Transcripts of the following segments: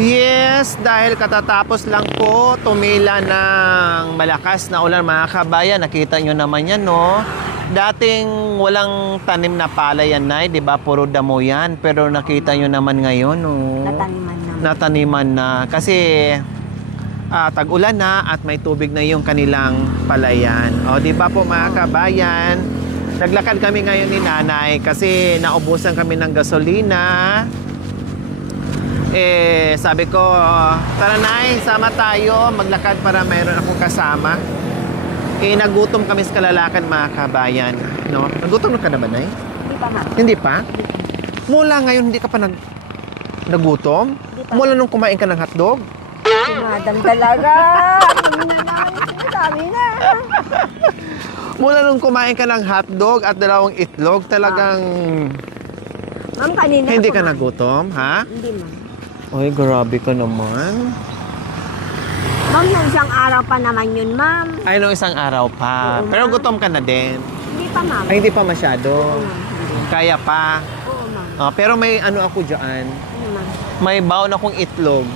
Yes, dahil katatapos lang po tumila ng malakas na ulan mga kabayan. Nakita nyo naman yan, no? Dating walang tanim na palay yan, Nay, di ba? Puro damo yan. Pero nakita nyo naman ngayon, no? Nataniman na. Nataniman na. Kasi tag-ulan na at may tubig na yung kanilang palayan. O, di ba po mga kabayan? Naglakad kami ngayon ni Nanay kasi naubusan kami ng gasolina. Sabi ko, tara Nay, sama tayo, maglakad para mayroon akong kasama. Nagutom kami sa kalalakan mga kabayan. No? Nagutom ka na ba, Nay? Hindi pa, ma'am. Hindi pa? Mula ngayon, hindi ka pa nagutom? Hindi pa. Mula nung kumain ka ng hotdog? Madam talaga. Hindi na namin sinasabi na. Mula nung kumain ka ng hotdog at 2 itlog, talagang Ma'am, kanina hindi ako, ka ma'am. nagutom, ha? Hindi, ma'am. Ay, grabe ka naman. Ma'am, nung isang araw pa naman yun, ma'am. Ay, nung isang araw pa. Oo, Pero ma'am. gutom ka na din. Hindi pa, ma'am. Ay, hindi pa masyado. Oo, ma'am. Hindi. Kaya pa. Oo, ma'am. Pero may ano ako dyan. Ano, ma'am? May baon akong itlog.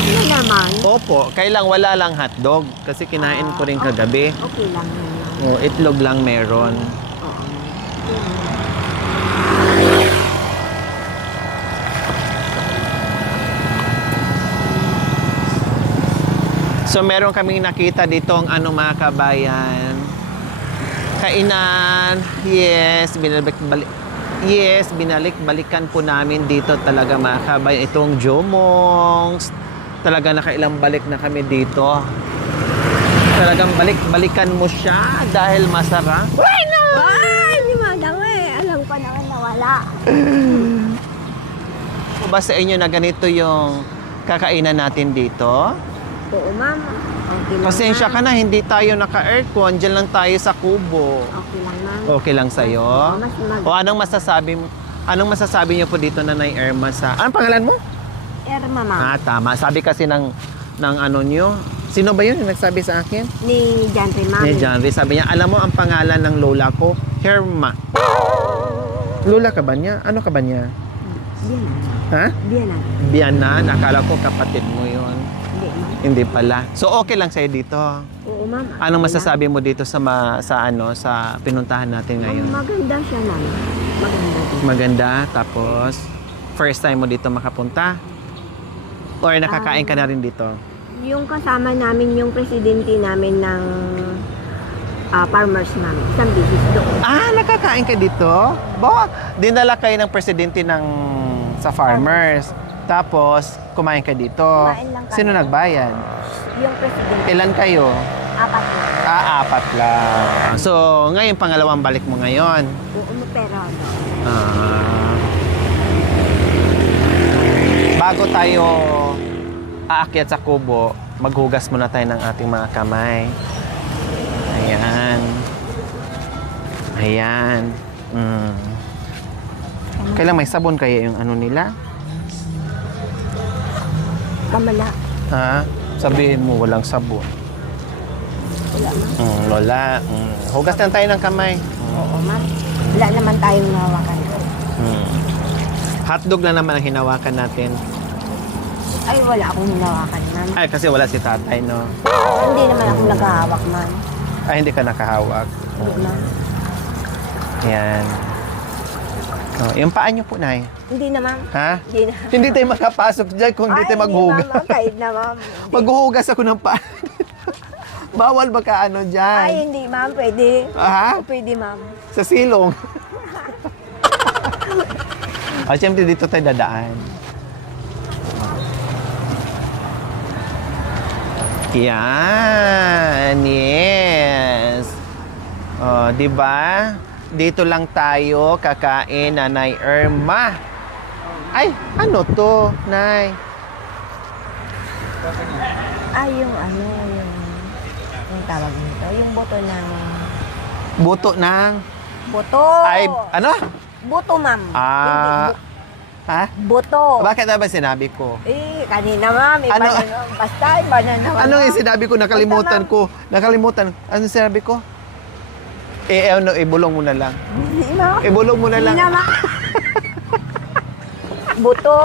Ano naman? Opo, kailang wala lang hotdog. Kasi kinain ko rin kagabi. Okay lang yun, ma'am. Itlog lang meron. Oo. So meron kaming nakita ditong ano mga kabayan. Kainan. Yes, binalik-balikan po namin dito talaga mga kabayan. Itong Jomongs. Talaga nakailang balik na kami dito. Talagang balik-balikan mo siya dahil masarap. Ay, hindi madam eh. Alam ko naman na wala. O ba sa inyo na ganito yung kakainan natin dito? Oo, ma'am. Okay lang, Pasensya ma'am. ka na, hindi tayo naka-aircon. Diyan lang tayo sa kubo. Okay lang, ma'am. Okay lang sa'yo? Mas O anong masasabi niyo po dito, Nanay Irma, sa... Anong pangalan mo? Erma, ma'am. Tama. Sabi kasi ng ano niyo. Sino ba yun yung nagsabi sa akin? Ni Janry, ma'am. Ni Janry. Sabi niya, alam mo ang pangalan ng lola ko? Herma. Lola ka ba niya? Ano ka ba niya? Biyanan. Ha? Biyanan. Biyanan. Akala ko kapatid mo yun. Hindi, ma'am. Hindi pala. So okay lang sa'yo dito. Oo, ma'am. Anong masasabi mo dito sa pinuntahan natin ngayon? Maganda siya, ma'am. Maganda din. Maganda. Tapos, first time mo dito makapunta? Or nakakain ka na rin dito? Yung kasama namin, yung presidente namin ng farmers namin. Isang business doon. Nakakain ka dito? Dinala kayo ng presidente sa farmers. Tapos, kumain ka dito. Kumain lang kami. Sino nagbayad? Yung presidente. Ilan kayo? 4 na. 4 lang. So, ngayon, pangalawang balik mo ngayon. Oo, pero Bago tayo aakyat sa kubo, maghugas muna tayo ng ating mga kamay. Ayan. Ayan. Kailang may sabon kaya yung ano nila? kamala. Ha? Sabihin mo walang sabon. Wala, ma'am. Lola. Hugas lang tayo ng kamay. Oo, ma'am. Wala naman tayong nawakan. Hotdog na naman ang hinawakan natin. Ay, wala akong hinawakan, ma'am. Ay, kasi wala si tatay, no? Hindi naman ako naghahawak, ma'am. Ay, hindi ka nakahawak. Hindi, ma'am. Yan. Yung paa niyo po, Nay. Hindi na, ma'am. Ha? Hindi na. Hindi tayo makapasok dyan kung hindi tayo maghugas. Hindi, ma'am. Kahit na, ma'am. Maghuhugas ako ng paa. Bawal ba ka ano dyan? Ay, hindi, ma'am. Pwede. Ha? Pwede, ma'am. Sa silong. Siyempre dito tayo dadaan. Yan. Yes. Di ba? Dito lang tayo kakain, Nanay Irma. Ay, ano to, Nay? Ay, yung tawag nito. Yung buto ng... Buto ng... Buto! Ay, ano? Buto, ma'am. Hindi, Ha? buto. Bakit ba sinabi ko? Kanina, ma'am. Iba Ano? na, basta, iba na naman. Anong ma'am. yung sinabi ko? Nakalimutan ko. Nakalimutan. Anong sinabi ko? Ibulong mo na lang. Hindi, ma'am. Ibulong mo na lang. Hindi na, ma'am. Buto.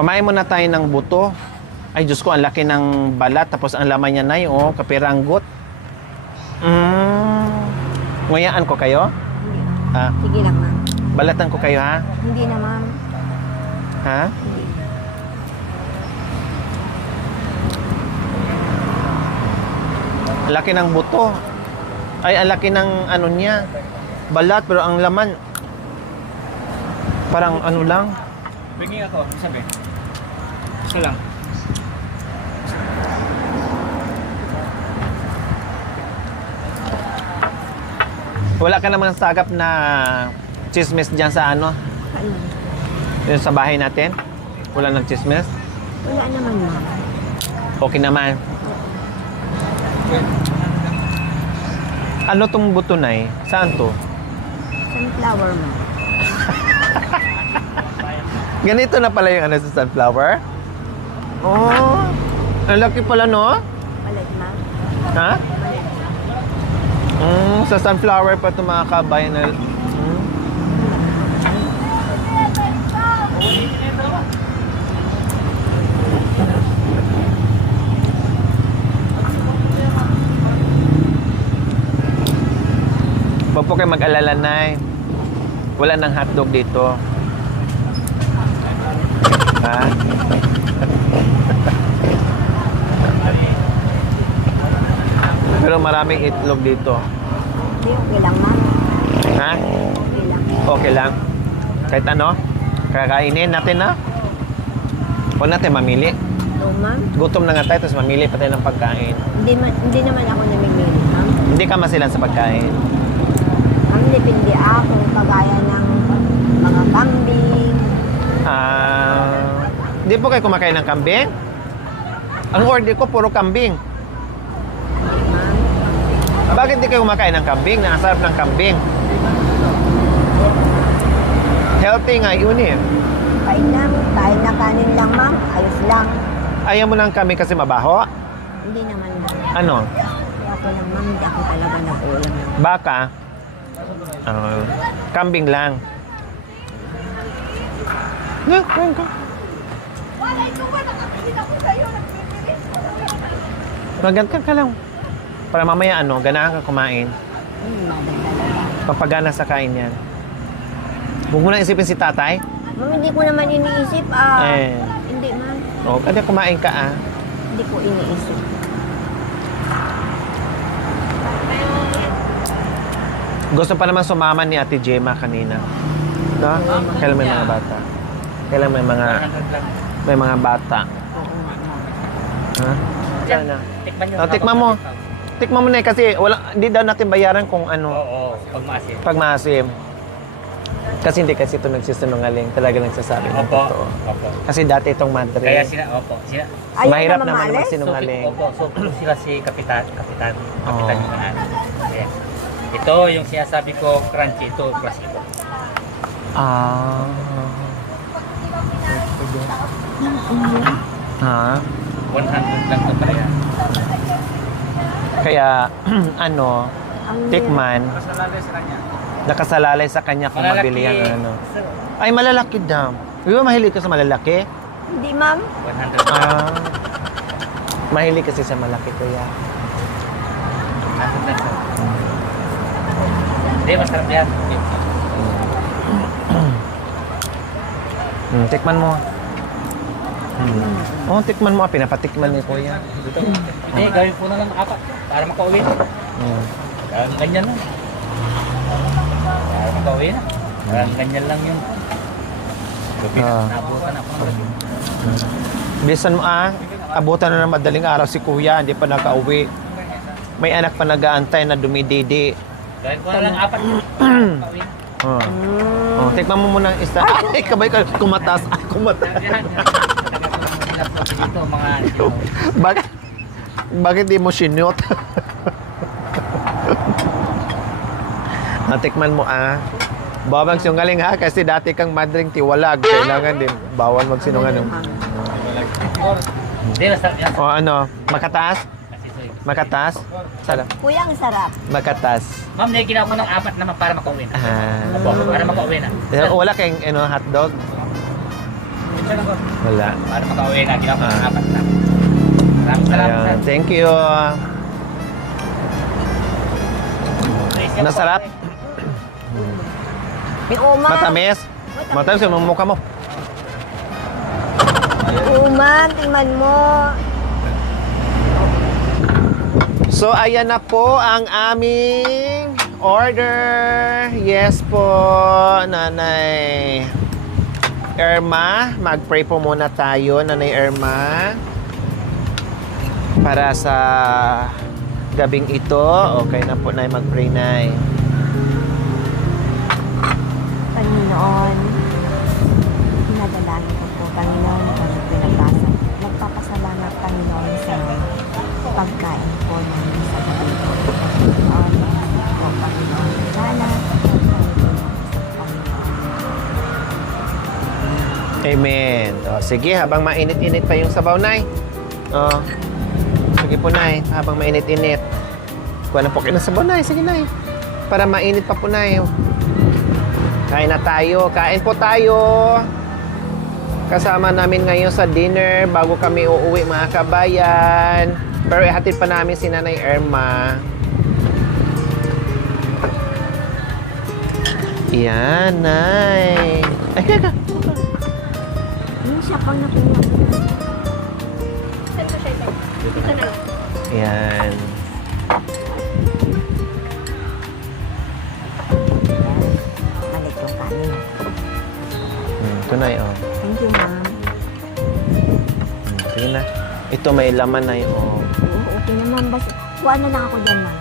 Kumain muna tayo ng buto. Ay, Diyos ko, ang laki ng balat. Tapos ang laman niya, Nay, oh, kapiranggot. Nguyaan ko kayo? Hindi. Ah, Sige lang, ma'am. balatan ko kayo, ha? Hindi na, ma'am. Ha? Hindi. Ang laki ng buto. Ay, ang laki ng ano niya. Balat, pero ang laman, parang ano lang. Bigyan ako, sabi. Isa lang. Wala ka namang sagap na chismis dyan sa ano, Ano? yun sa bahay natin. Wala ng chismis. Wala naman, ma'am. Okay naman. Ano tong buto, Nay? Saan to? Sunflower, ma'am. Ganito na pala yung ano sa sunflower? Oh, ang laki pala, no? Palag, ma'am. Ha? Sa sunflower pa ito mga kabayan na... Huwag po kayo mag-alala, Nay. Wala nang hotdog dito. Ha? Pero maraming itlog dito. Hindi, okay lang, ma'am. Ha? Okay lang. Okay lang. Kahit ano? Kakainin natin na? Huwag natin mamili. No, ma'am. Gutom na nga tayo, tapos mamili pa tayo ng pagkain. Hindi naman ako namimili, ma'am. Hindi ka masilan sa pagkain. Ma'am, depende ako. Kagaya ng mga kambing. Hindi po kayo kumakain ng kambing? Ang order ko, puro kambing. Hindi, ma'am. Bakit di kayo kumakain ng kambing? Nakasarap ng kambing. Healthy nga yun eh. Kain na kanin lang, ma'am. Ayos lang. Ayaw mo ng kambing kasi mabaho? Hindi naman, ma'am. Ano? Kaya ako lang, ma'am. Hindi ako talaga nag-ulam. Baka? Kambing lang. Kain ka. Magantan ka lang. Para mamaya ganahan ka kumain. Madagdagan. Papagana sa kain yan. Huwag mo na isipin si tatay. Ma'am, hindi ko naman iniisip. Hindi, ma'am. Kada kumain ka Hindi ko iniisip. Gusto pa naman sumama ni Ate Gemma kanina. No? Kailan may mga bata? Kailan may mga bata? Oo, ma'am. Ha? Sana. Tikman nyo. Tikman mo. Tikman mo na kasi hindi daw natin bayaran kung ano. Oo, pag maasin. Pag maasim. Kasi hindi kasi ito nagsisinungaling. Talaga nagsasabi ng Opo. totoo. Opo. Kasi dati itong madre. Kaya sila, opo. Sila, Ayaw mahirap na naman mamalis? magsinungaling. Opo, so sila si Kapitan Oo. yung ano. Ayan. Ito, yung sinasabi ko, crunchy, ito, klasiko. Ah. Ha? 100 lang ito pareha. Kaya, Ang tikman, Kasalalay sa kanya. nakasalalay sa kanya kung mabili yan. Ay, malalaki daw. Di ba mahilig ka sa malalaki? Hindi, ma'am. 100 lang. Mahilig kasi sa malaki, kuya. Hindi, masarap yan. Tikman mo. Tikman mo. Pinapatikman ni kuya. Dito. Hindi, gawin po na lang 4 para makauwi. Ganyan lang. Para makauwi na. Ganyan lang yung nabutan ako ng gabi. Bilisan mo abutan na ng madaling araw si kuya, hindi pa nakauwi. May anak pa nag-aantay na dumididi. Gawin ko na lang 4 makauwi na. Tikman mo muna ang isa. Ay, kabay ka. Kumatas. Kumatas. Yan. Dito, mga Bakit di mo sinut? Natikman mo Bawal magsinungaling ha, kasi dati kang madring tiwalag. Kailangan din, bawal magsinungaling. Hindi, masarap yan. Makataas? Makataas? Sarap. Kuya, ang sarap. Makatas. Ma'am, nagiginaw ko ng 4 naman para makauwi na. Ah. Opo, para makauwi na. Wala kayong hotdog? Ito siya lang ko. Wala. Para makauwi na, ginawa ko ng Ah. apat na. Maraming salamat, sir. Ayan, thank you. Nasarap? May uma. Matamis? Matamis yung mukha mo. Uma, tingnan mo. So, ayan na po ang aming order. Yes po, Nanay Irma. Mag-pray po muna tayo, Nanay Irma. Para sa gabing ito. Okay na po, Nay. Mag-pray, Nay. Panginoon, pinadalangin ko po, Panginoon, kung pinabasa. Nagpapasalamat, Panginoon, sa pagkain po namin sa gabi po. Panginoon, po, Panginoon, sana, Amen. O, sige, habang mainit-init pa yung sabaw, Nay. O, sige po, Nay. Habang mainit-init. Kuha na po kayo ng sabaw, Nay. Sige, Nay. Para mainit pa po, Nay. Kain na tayo. Kain po tayo. Kasama namin ngayon sa dinner bago kami uuwi, mga kabayan. Pero ihatid pa namin si Nanay Irma. Yan, Nay. Ay, kaka. Yung siya pang nakuha. Yan. Malit yung kanin. Ito, Nay, oh. Thank you, ma'am. Sige na. Ito may laman, Nay, oh. Oo, okay na, ma'am. Basta, kuha na lang ako dyan, ma'am.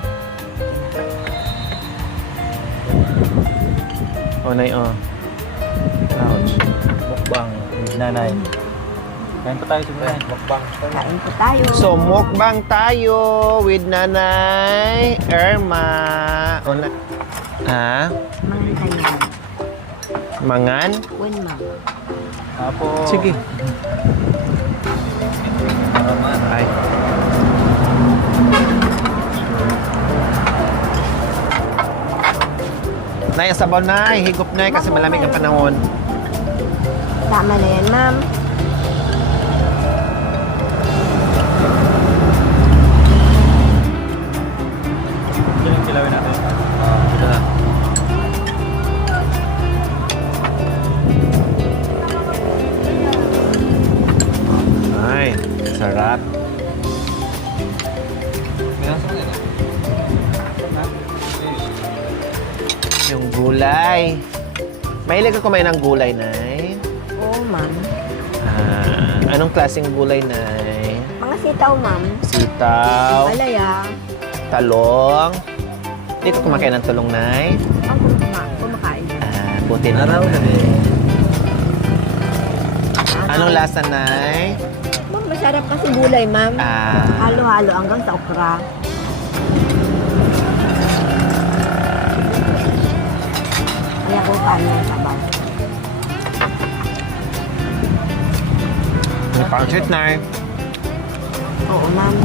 Oh, Nay, oh. Ouch. Mukbang. Nanay. Kain pa tayo siguro yan. Mukbang. Kain po tayo. So, mukbang tayo with Nanay Irma. O, ha? Mga tayo. Mangan? When, ma'am. Apo. Sige. Ay. Nay, ang sabaw, Nay. Higop, Nay, kasi malamig ang panahon. Tama na yan, ma'am. Ito yung kilawin natin. Ito na. Ay, sarap. Yung gulay. Mahilig ka kumain ng gulay, Nay? Oo, ma'am. Anong klaseng gulay, Nay? Mga sitaw, ma'am. Sitaw, Palaya. talong. Hindi ka kumakain ng talong, Nay? Ako, kumakain. Buti na Araw naman. na Anong lasa, Nay? Ma'am, masarap kasi gulay, ma'am. Halo-halo hanggang sa okra. Kaya ko kanin ng sabaw. May pancit, Nay. Oo, ma'am.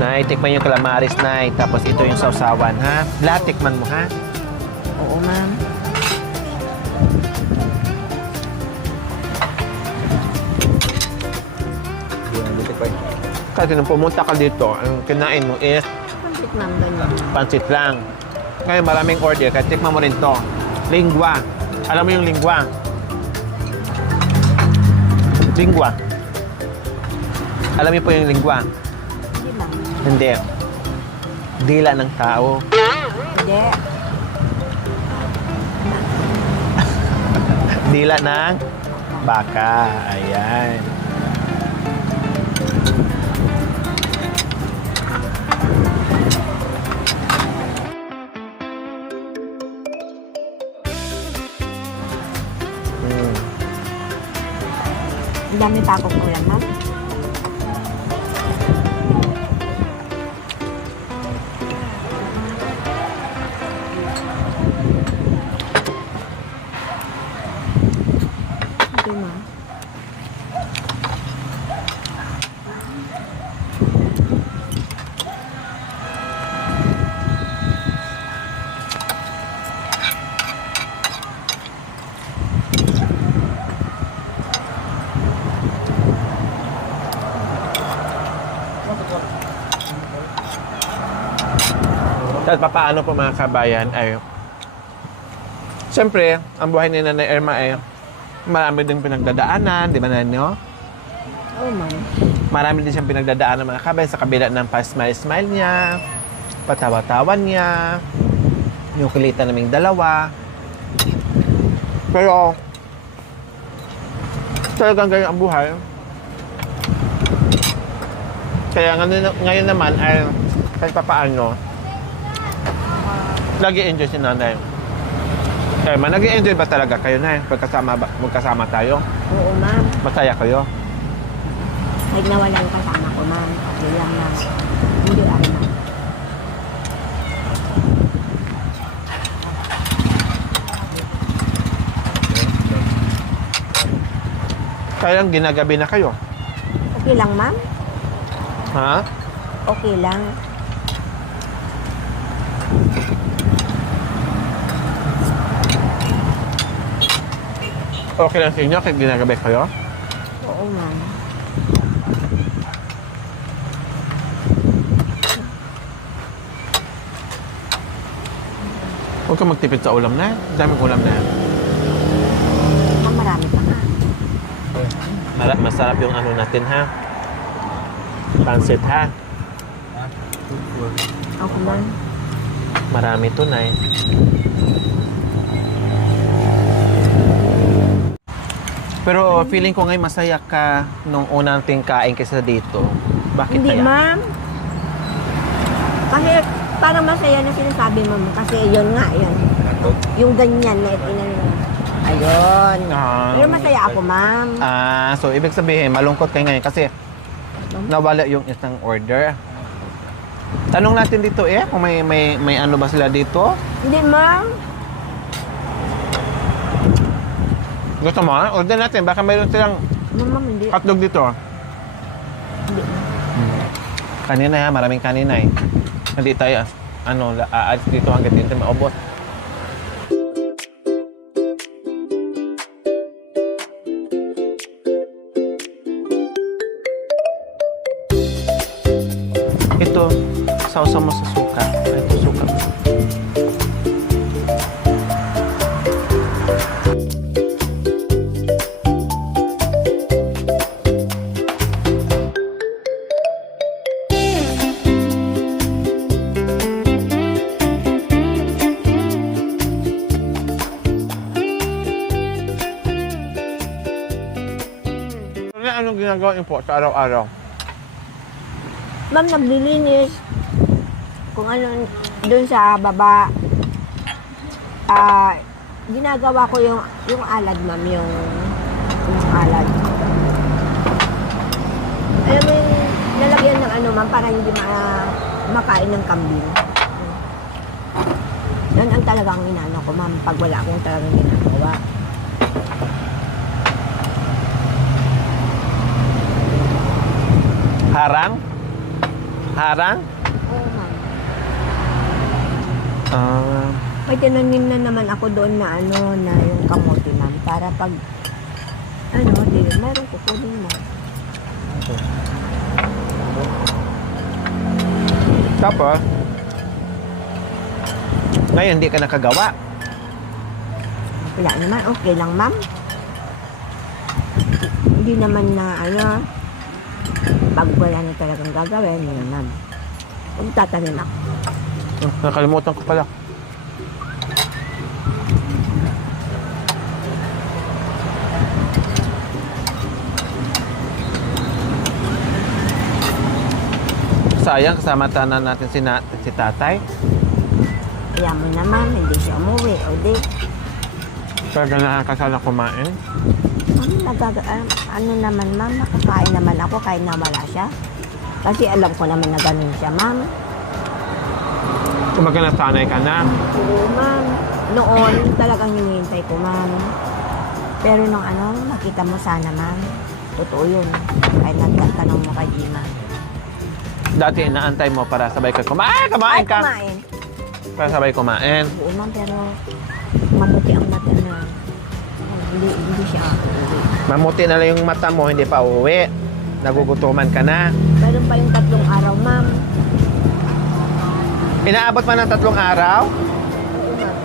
Nay, tikman yung calamaris, Nay. Tapos ito yung sausawan, ha? Lahat tikman mo, ha? Oo, ma'am. Kasi nung pumunta ka dito, ang kinain mo is Pansit, ma'am, ganyan. pancit lang. Ngayon, maraming order. Kaya tikman mo rin to. Lingwa. Alam mo yung lingwa? Lingwa. Alam niyo po yung lingwa? Hindi, ma'am. Hindi. Dila ng tao. Hindi. Dila ng baka. Ayan. Ang dami pa akong ulam, ma'am. Okay, ma'am. Kahit papaano po mga kabayan ay siyempre, ang buhay ni Nanay Irma ay marami din pinagdadaanan, di ba Nanyo? Oo, ma'am. Marami din siyang pinagdadaanan mga kabayan sa kabila ng pa-smile-smile niya, patawa-tawan niya, yung kulitan naming dalawa. Pero, talagang ganyan ang buhay. Kaya ngayon naman ay kahit papaano, nag-i-enjoy si Nanay. Kaya man, nag-i-enjoy ba talaga kayo na magkasama tayo? Oo, ma'am. Masaya kayo? Kahit nawala yung kasama ko, ma'am. Kasi lang na, hindi ay, ma'am. Kaya ginagabi na kayo? Okay lang, ma'am. Ha? Okay lang. Okay lang sa inyo kahit ginagabi kayo? Oo, ma'am. Huwag kang magtipid sa ulam na. Daming ulam na. Ma'am, marami pa nga. Masarap yung ano natin ha. Pansit ha. Ako, ma'am. Marami to na eh. Pero feeling ko ngayon masaya ka nung unang ting kain kaysa dito. Bakit Hindi, kaya? ma'am. Kasi parang masaya na sinasabi, ma'am. Kasi yun nga, yun. Yung ganyan na itinanong. Ayun. Pero masaya ako, ma'am. So ibig sabihin, malungkot kayo ngayon kasi nawala yung isang order. Tanong natin dito kung may ano ba sila dito? Hindi, ma'am. Gusto mo? Order natin. Baka mayroon silang Ma'am, hindi. hotdog dito. Hindi, ma'am. Kanina maraming kanina eh. Hindi tayo aalis dito hanggang dito maubos. Ito, sausa mo sa suka. Ito, suka. Anong ginagawa niyo po sa araw-araw? Ma'am, naglilinis. Kung ano, doon sa baba, ginagawa ko yung alad, ma'am, yung alad. Alam mo yung lalagyan ng ano, ma'am, para hindi makain ng kambing. Yan ang talagang inano ko, ma'am, pag wala akong talagang ginagawa. Harang? Harang? Oo, ma'am. Ah, May tinanim na naman ako doon na ano, na yung kamote, ma'am. Para pag, meron kukunin mo. tapos, ngayon hindi ka nakagawa. Wala naman, okay lang, ma'am. Hindi naman na, pag wala na talagang gagawin, yun, ma'am. Kung tatanim ako. Nakalimutan ko pala. Sayang, kasama tanan natin si tatay. Kaya mo naman, hindi siya umuwi. O di, Talaga nakakasala kumain. ano naman, ma'am, nakakain naman ako kahit na wala siya. Kasi alam ko naman na ganun siya, ma'am. Kumbaga nasanay ka na. Oo, ma'am. Noon, talagang hinihintay ko, ma'am. Pero nung makita mo sana, ma'am. Totoo yun. Kahit nagtatanong mo kay Gina. Dati inaantay mo para sabay ka kumain. Kumain ka! Kumain. Para sabay kumain. Oo, ma'am, pero mabuti ang mata na hindi siya uuwi. Mamuti na lang yung mata mo, hindi pa uuwi. Nagugutuman ka na. Meron pa yung 3 araw, ma'am. Inaabot pa ng 3 araw? Oo, ma'am.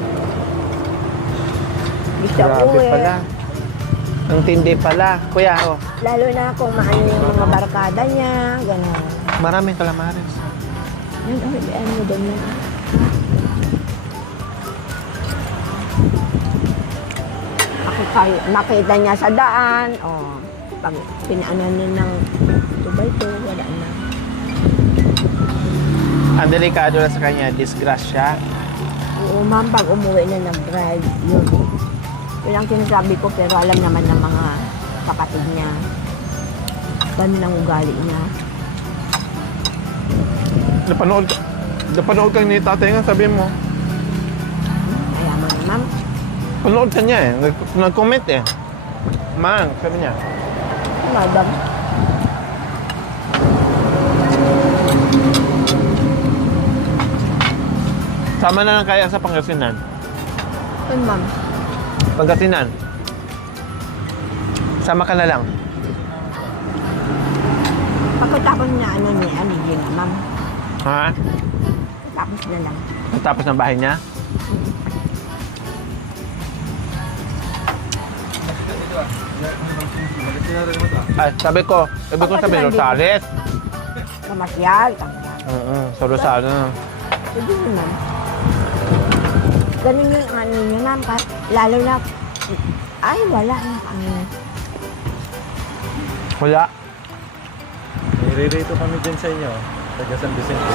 Hindi siya Grabe uwi. pala. Ang tindi pala. Kuya, oh. Lalo na kung maano yung mga barkada niya, gano'n. Maraming calamares. Yun, ano doon na. Makita niya sa daan, pag pinaanan niya ng tubay to, wala na. Ang delikado na sa kanya, disgrasya. Oo, ma'am, pag umuwi na ng bride, yun. Yun ang sinasabi ko, pero alam naman ng mga kapatid niya. Ganun ang ugali niya. Napanood ka ni tatay nga, sabi mo. Kaya mo na, ma'am. Panood ka niya eh. Nag-comment eh. Man, sabi niya. Madam. Sama na lang kaya sa Pangasinan. Yun, ma'am. Pangasinan. Sama ka na lang. Pagkatapos na yun, ma'am. Ha? Tapos na lang. Tapos ng bahay niya? Ay, sabi ko sabi Rosales. Kamasyal. Sa Rosales. Hindi naman. Ganun yung ano niya, ma'am. Lalo na, ay, wala na kami. Wala. Nire-rate kami din sa inyo. Taga San Vicente.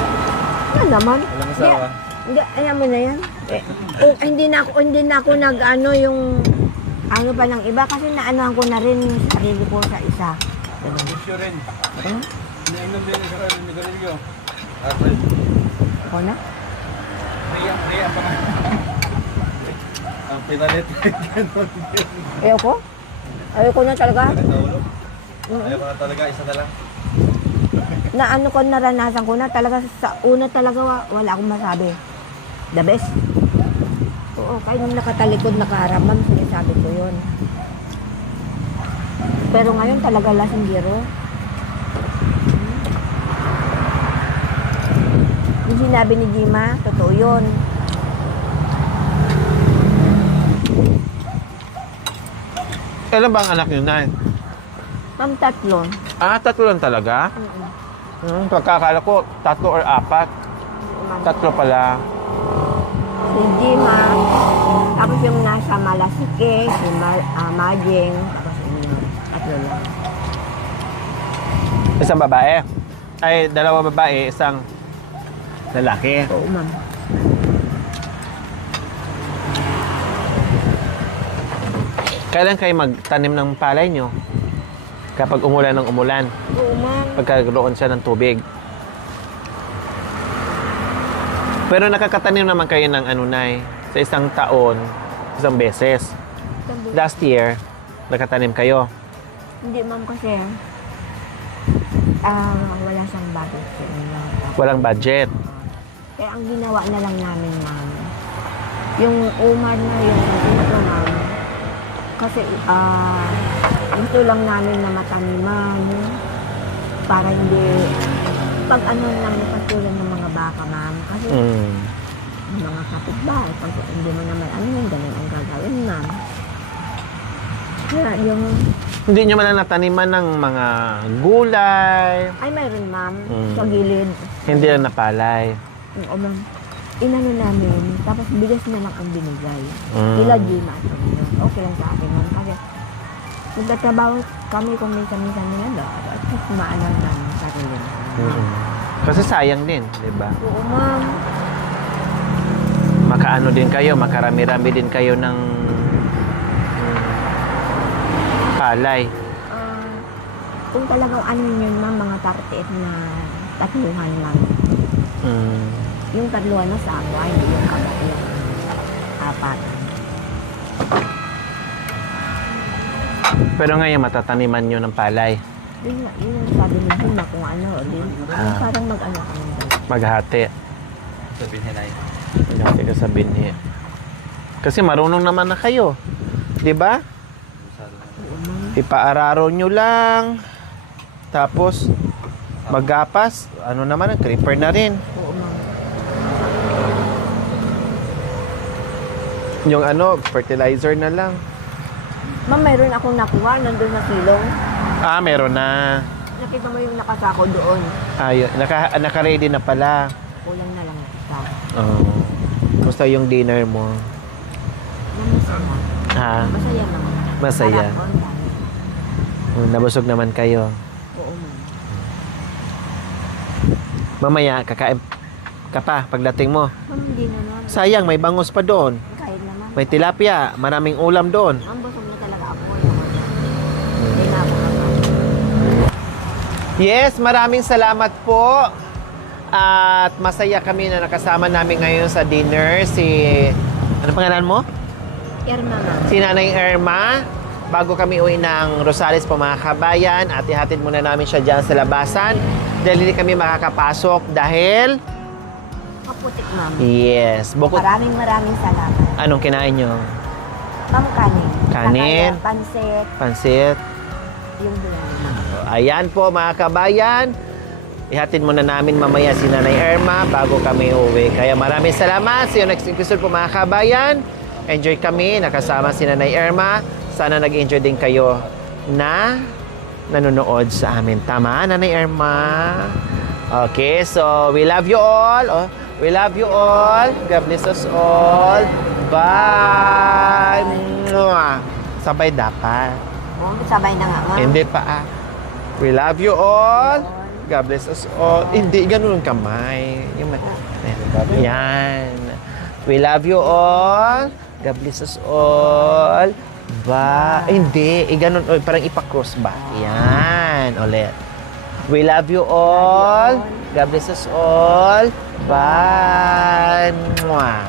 Ano naman? Walang asawa. Hindi, ayan mo na yan. Kung hindi na ako nag-ano yung ano pa ng iba kasi naanohan ko na rin yung sarili ko sa isa. Ganun. Gusto rin. Hmm? Nainom din sa kanin ni Garillo. Ako na? Riya pa nga. Ang pinalit. Ayoko? Ayoko na talaga. Ayaw ka talaga, isa na lang. Na ano ko, naranasan ko na talaga sa una talaga wala akong masabi. The best. Oo, kahit nung nakatalikod, nakaharap, ma'am, sinasabi ko yun. Pero ngayon talaga lasinggero. Yung sinabi ni Jima, totoo yun. Kailan ba ang anak niyo, Nay? Ma'am, 3. Ah, 3 lang talaga? Pagkakala ko, 3 or 4. 3 pala. Si Jima, tapos yung nasa Malasike, si Majing, tapos yung 3 lang. Isang babae. Ay, 2 babae, isang lalaki. Oo, ma'am. Kailan kayo magtanim ng palay nyo? Kapag umulan ng umulan. Oo, ma'am. Pagkaroon siya ng tubig. Pero nakakatanim naman kayo ng Nay, sa isang taon, isang beses. Last year, nakatanim kayo. Hindi, ma'am, kasi wala siyang budget. Walang budget. Kaya ang ginawa na lang namin, ma'am, yung umar na yung ito, ma'am, kasi gusto lang namin na mataniman para hindi pag ano lang patulan ng mga baka, ma'am. Kasi yung mga kapitbahay, pag hindi mo naman ano yun, ganun ang gagawin, ma'am. Kaya yung Hindi nyo man nataniman ng mga gulay. ay, mayroon, ma'am, sa gilid. Hindi lang napalay. Oo, ma'am. Inano namin, tapos bigas na lang ang binigay. Sila Gina at yun. Okay lang sa akin, ma'am. Kasi magtatrabaho kami kung minsan-minsan nila, at least maano namin sa sarili. Kasi sayang din, di ba? Oo, ma'am. Makaano din kayo, makarami-rami din kayo ng palay. Kung talagang ano yun, ma'am, mga 38 na tatluhan, ma'am. Yung tatluhan na sa ako, hindi yung apat yung 4. Pero ngayon matataniman nyo ng palay. Yun sabi ni Gina kung ano, parang mag-ano kami doon. Maghati. Sabihin na Maghati ka sa binhi. Kasi marunong naman na kayo. Di ba? Ipaararo nyo lang. Tapos, magapas. Ano naman, creeper na rin. Oo, ma'am. Yung ano, fertilizer na lang. Ma'am, mayroon akong nakuha, nandun na silong. Ah, meron na. Nakita mo yung nakasako doon. Ayun, naka-ready na pala. Kulang na lang isa. Oh. Kumusta yung dinner mo? Masaya. Ha? Masaya naman. Masaya. Sarap, ang dami. Nabusog naman kayo. Oo, ma'am. Mamaya, kakain ka pa pagdating mo. Ma'am, hindi naman. Sayang, may bangus pa doon. Kahit naman. May tilapia, maraming ulam doon. Ang busog na talaga ako. Hindi na ako naman. Yes, maraming salamat po. At masaya kami na nakasama namin ngayon sa dinner si... Ano pangalan mo? Irma, ma'am. Si Nanay Irma. Bago kami uwi ng Rosales po mga kabayan at ihatid muna namin siya dyan sa labasan dahil hindi kami makakapasok dahil... Kaputik, ma'am. Yes. Bukod... Maraming salamat. Anong kinain nyo? Ma'am, kanin. Kanin. Saka pansit. Pansit. Yung buwan. Ayan po mga kabayan. Ihatid muna namin mamaya si Nanay Irma bago kami uwi. Kaya maraming salamat. See you next episode po mga kabayan. Enjoy kami. Nakasama si Nanay Irma. Sana nag-enjoy din kayo na nanonood sa amin. Tama, Nanay Irma? Okay, so we love you all. Oh, we love you all. God bless us all. Bye! Mwah! Sabay dapat. Oh, sabay na nga, ma'am. Hindi pa ah. We love you all. God bless us all. Hindi, ganun ang kamay. Yung yan. We love you all. God bless us all. Ba, hindi. Ganun, parang ipa-cross ba? Yan. Ulit. We love you all. God bless us all. Bye. Mwah.